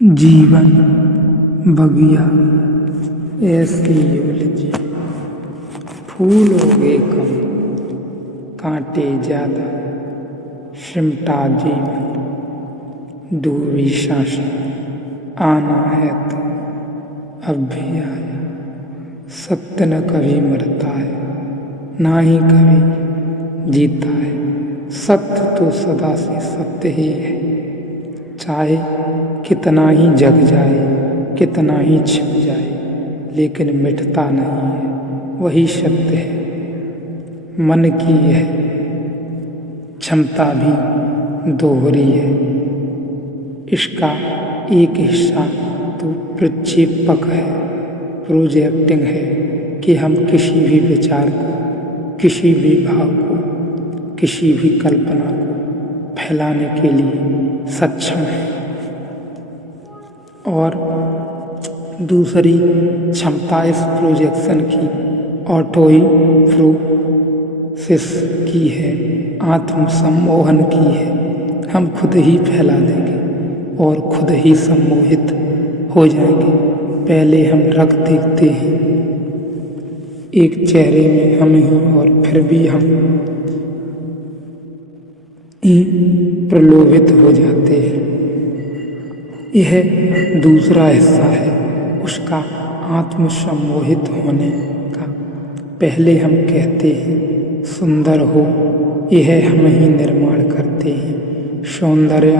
जीवन बगिया ऐसी उलझी, फूलोगे कम कांटे ज्यादा, सिमटा जीवन डूबी सांसें। आना है तो अब भी आया, सत्य न कभी मरता है ना ही कभी जीता है। सत्य तो सदा से सत्य ही है, चाहे कितना ही जग जाए, कितना ही छिप जाए, लेकिन मिटता नहीं है, वही सत्य है। मन की यह क्षमता भी दोहरी है, इसका एक हिस्सा तो प्रक्षेपक है, प्रोजेक्टिंग है कि हम किसी भी विचार को, किसी भी भाव को, किसी भी कल्पना को फैलाने के लिए सक्षम है। और दूसरी क्षमता इस प्रोजेक्शन की ऑटोइफ्रोसिस की है, आत्मसम्मोहन की है। हम खुद ही फैला देंगे और खुद ही सम्मोहित हो जाएंगे। पहले हम रख देखते हैं एक चेहरे में हम ही, और फिर भी हम ही प्रलोभित हो जाते हैं। यह दूसरा हिस्सा है उसका आत्मसम्मोहित होने का। पहले हम कहते हैं सुंदर हो, यह हम ही निर्माण करते हैं। सौंदर्य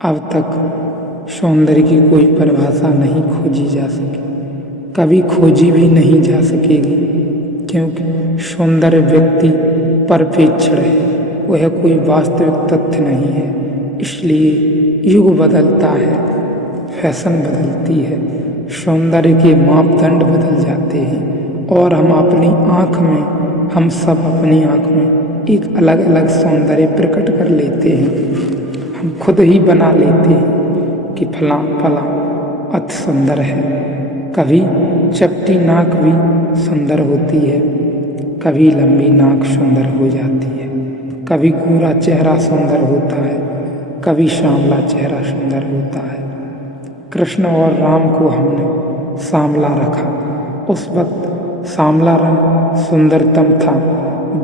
अब तक सौंदर्य की कोई परिभाषा नहीं खोजी जा सकी, कभी खोजी भी नहीं जा सकेगी, क्योंकि सौंदर्य व्यक्ति परपेक्षण है, वह कोई वास्तविक तथ्य नहीं है। इसलिए युग बदलता है, फैशन बदलती है, सौंदर्य के मापदंड बदल जाते हैं, और हम सब अपनी आँख में एक अलग अलग सौंदर्य प्रकट कर लेते हैं। हम खुद ही बना लेते हैं कि फलां अति सुंदर है। कभी चपटी नाक भी सुंदर होती है, कभी लंबी नाक सुंदर हो जाती है, कभी गोरा चेहरा सुंदर होता है, कभी सांवला चेहरा सुंदर होता है। कृष्ण और राम को हमने सांवला रखा, उस वक्त सांवला रंग सुंदरतम था।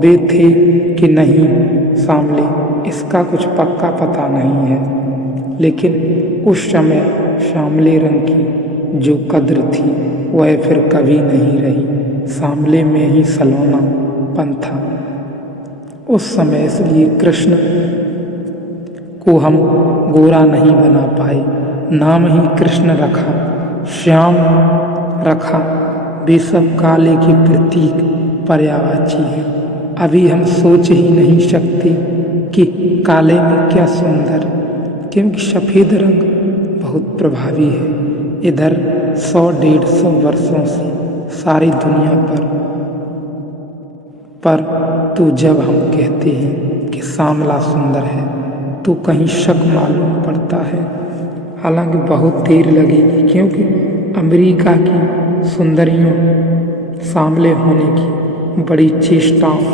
वे थे कि नहीं सांवले, इसका कुछ पक्का पता नहीं है, लेकिन उस समय सांवले रंग की जो कद्र थी वह फिर कभी नहीं रही। सांवले में ही सलोनापन था उस समय, इसलिए कृष्ण को हम गोरा नहीं बना पाए। नाम ही कृष्ण रखा, श्याम रखा, वे सब काले के प्रतीक पर्यायवाची हैं। अभी हम सोच ही नहीं सकते कि काले में क्या सुंदर, क्योंकि सफ़ेद रंग बहुत प्रभावी है। इधर 100-150 वर्षों से सारी दुनिया पर तो जब हम कहते हैं कि सांवला सुंदर है तो कहीं शक मालूम पड़ता है। हालांकि बहुत देर लगेगी, क्योंकि अमेरिका की सुंदरियों सांवले होने की बड़ी चेष्टाएं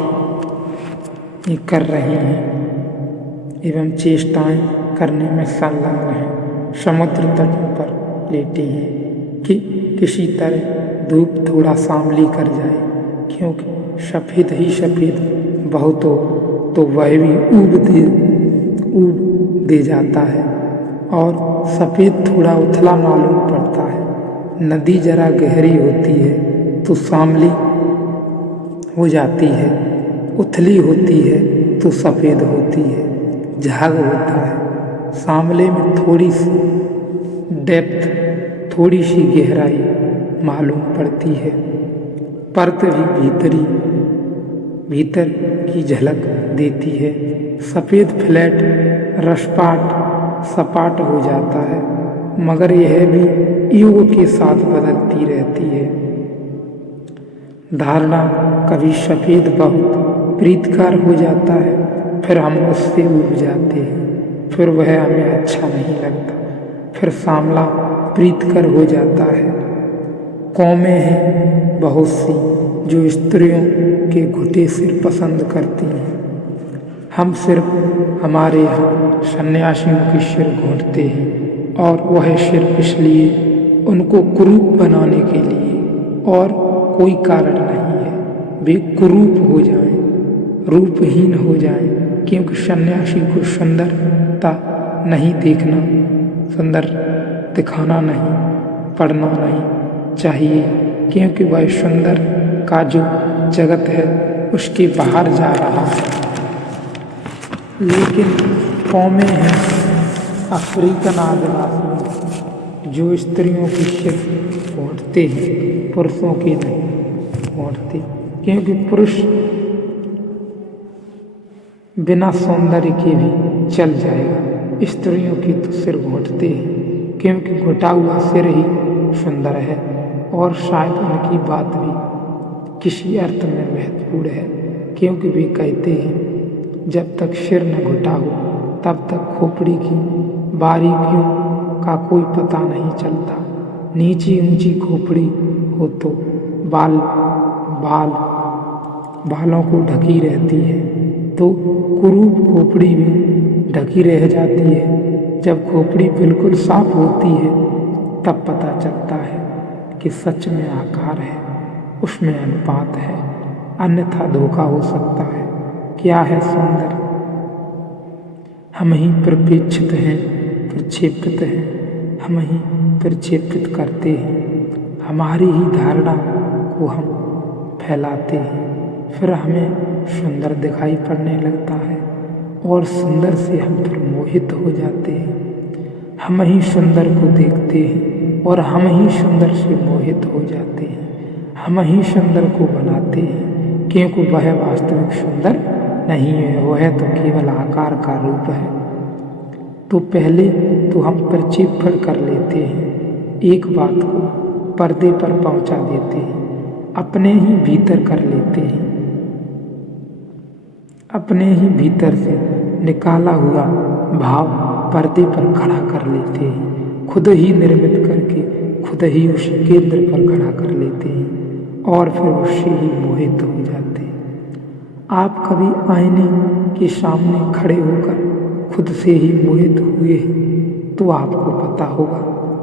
कर रही हैं एवं चेष्टाएं करने में संलग्न हैं। समुद्र तट पर लेटे हैं कि किसी तरह धूप थोड़ा सांवली कर जाए, क्योंकि सफ़ेद ही सफ़ेद बहुत हो तो वह भी ऊब दे जाता है, और सफ़ेद थोड़ा उथला मालूम पड़ता है। नदी जरा गहरी होती है तो सांवली हो जाती है, उथली होती है तो सफ़ेद होती है, झाग होता है। सांवले में थोड़ी सी डेप्थ, थोड़ी सी गहराई मालूम पड़ती है, परत भी भीतर की झलक देती है। सफ़ेद फ्लैट सपाट हो जाता है, मगर यह भी युग के साथ बदलती रहती है। धारणा कभी सफ़ेद बहुत प्रीतकर हो जाता है, फिर हम उससे उब जाते हैं, फिर वह हमें अच्छा नहीं लगता, फिर सांवला प्रीतकर हो जाता है। कौमें हैं बहुत सी जो स्त्रियों के घुटे सिर पसंद करती हैं। हम सिर्फ हमारे यहाँ सन्यासियों के सिर घोंटते हैं, और वह सिर्फ इसलिए उनको कुरूप बनाने के लिए, और कोई कारण नहीं है। वे कुरूप हो जाएं, रूपहीन हो जाएं, क्योंकि सन्यासी को सुंदरता नहीं देखना, सुंदर दिखाना नहीं, पढ़ना नहीं चाहिए, क्योंकि वह सुंदर का जो जगत है उसके बाहर जा रहा है। लेकिन कौमें हैं अफ्रीकन आदिवासी जो स्त्रियों के सिर घोंटते हैं, पुरुषों के नहीं घोंटते, क्योंकि पुरुष बिना सौंदर्य के भी चल जाएगा। स्त्रियों की तो सिर घोंटते हैं, क्योंकि घुटा हुआ सिर ही सुंदर है, और शायद उनकी बात भी किसी अर्थ में महत्वपूर्ण है, क्योंकि वे कहते हैं जब तक सिर न घुटा हो तब तक खोपड़ी की बारीकियों का कोई पता नहीं चलता। नीची ऊंची खोपड़ी हो तो बालों को ढकी रहती है, तो कुरूप खोपड़ी भी ढकी रह जाती है। जब खोपड़ी बिल्कुल साफ होती है तब पता चलता है कि सच में आकार है, उसमें अनुपात है, अन्यथा धोखा हो सकता है। क्या है सौंदर्य? हम ही प्रक्षेपित हैं, हम ही प्रक्षेपित करते हैं, हमारी ही धारणा को हम फैलाते हैं, फिर हमें सुंदर दिखाई पड़ने लगता है, और सुंदर से हम फिर मोहित हो जाते हैं। हम ही सुंदर को देखते हैं और हम ही सुंदर से मोहित हो जाते हैं। हम ही सुंदर को बनाते हैं, क्योंकि वह वास्तविक सुंदर नहीं है, वह तो केवल आकार का रूप है। तो पहले तो हम प्रक्षेपण कर लेते हैं, एक बात को पर्दे पर पहुंचा देते हैं, अपने ही भीतर कर लेते हैं, अपने ही भीतर से निकाला हुआ भाव पर्दे पर खड़ा कर लेते हैं, खुद ही निर्मित करके खुद ही उस केंद्र पर खड़ा कर लेते हैं, और फिर उससे ही मोहित हो जाते हैं। आप कभी आईने के सामने खड़े होकर खुद से ही मोहित हुए हैं तो आपको पता होगा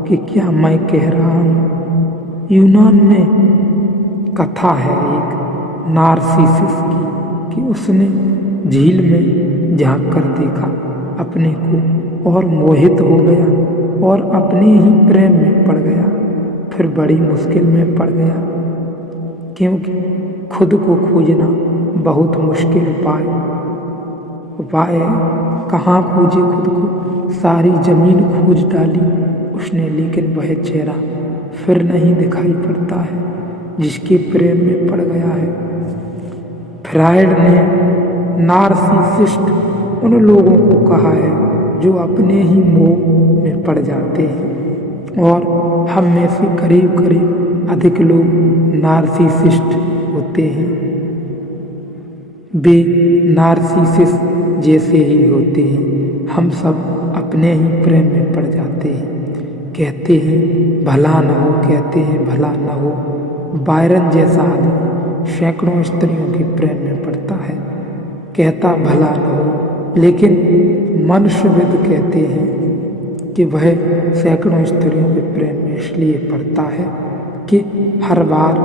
कि क्या मैं कह रहा हूँ। यूनान में कथा है एक नारसिसस की कि उसने झील में झांक कर देखा अपने को और मोहित हो गया और अपने ही प्रेम में पड़ गया। फिर बड़ी मुश्किल में पड़ गया, क्योंकि खुद को खोजना बहुत मुश्किल उपाय है। कहाँ खोजे खुद को? सारी जमीन खोज डाली उसने, लेकिन वह चेहरा फिर नहीं दिखाई पड़ता है जिसके प्रेम में पड़ गया है। फ्रायड ने नार्सिसिस्ट उन लोगों को कहा है जो अपने ही मोह में पड़ जाते हैं, और हम में से करीब करीब अधिक लोग नार्सिसिस्ट होते हैं। वे नार्सिसिस जैसे ही होते हैं। हम सब अपने ही प्रेम में पड़ जाते हैं, कहते हैं भला न हो, कहते हैं भला न हो। बायरन जैसा आदमी सैकड़ों स्त्रियों के प्रेम में पड़ता है, कहता भला न हो, लेकिन मनुष्यविद कहते हैं कि वह सैकड़ों स्त्रियों के प्रेम में इसलिए पड़ता है कि हर बार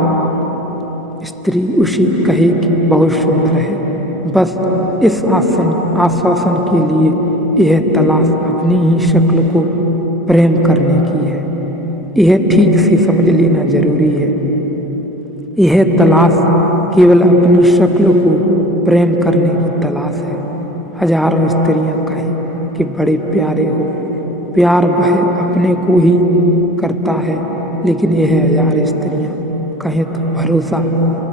स्त्री उसे कहे कि बहुत सुंदर है। बस इस आश्वासन के लिए यह तलाश अपनी ही शक्ल को प्रेम करने की है। यह ठीक से समझ लेना जरूरी है। यह तलाश केवल अपनी शक्ल को प्रेम करने की तलाश है। हजारों स्त्रियां कहें कि बड़े प्यारे हो, प्यार वह अपने को ही करता है, लेकिन यह हजार स्त्रियां कहें तो भरोसा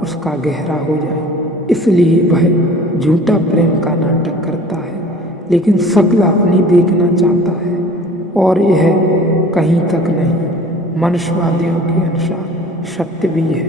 उसका गहरा हो जाए, इसलिए वह झूठा प्रेम का नाटक करता है, लेकिन शक्ल अपनी देखना चाहता है। और यह कहीं तक नहीं, मनुष्यवादियों के अनुसार सत्य भी है।